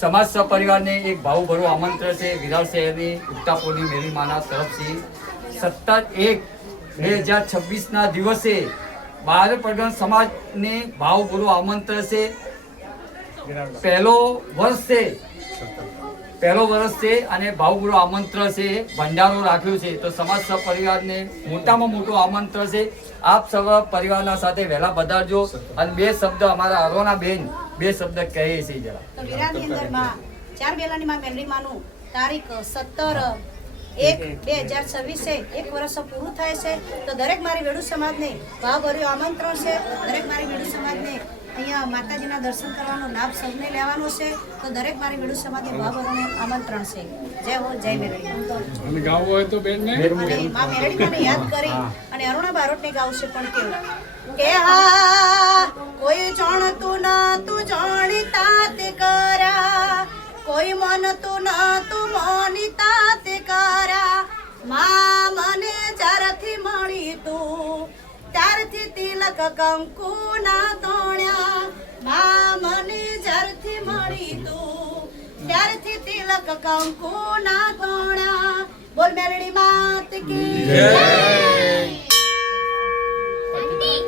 સમાજ સપરિવારને એક ભાવભરું આમંત્રણ છે. વિરાર શહેરની ઉત્તાપોની મેરી માના તરફથી સત્તર એક બે હજાર છવ્વીસના દિવસે બાર પડગણ સમાજને ભાવભરું આમંત્રણ છે. પહેલો વર્ષ છે. પહેલો વર્ષ છે અને ભાવપૂર્વક આમંત્રણ છે. ભંડારો રાખ્યો છે. તો સમાજ સપરિવારને મોટામાં મોટું આમંત્રણ છે. આપ સર્વ પરિવારના સાથે વહેલા પધારજો. અને બે શબ્દ અમારા અરોના બેન બે શબ્દ કહે છે જરા. તો વિરાની અંદરમાં ચાર બેલાની માં મેલડી માનું તારીખ સત્તર એક બે હજાર છવ્વીસે એક વર્ષ પૂરું થાય છે. તો દરેક મારી વેડુ સમાજને ભાવભર્યું આમંત્રણ છે. દરેક મારી વેડુ સમાજને અહીંયા માતાજીના દર્શન કરવાનો લાભ સૌને લેવાનો છે. તો દરેક મારી વેડુ સમાજને ભાવભર્યું આમંત્રણ છે. જય હો જય મેરડી અને ગાવું હોય તો બેન ને અને માં મને યાદ કરી અને અરુણા બારોટને ગાવશે પણ કેવું. કે હા કોઈ મનતું ના તું માનીતા તે કરા. મા મને જ્યારથી મળી તું. ત્યારથી તિલક કંકુ ના તોણ્યા. મા મને જ્યારથી મળી તું. ત્યારથી તિલક કંકુ ના તોણ્યા. બોલ મેરડી માત કી જય.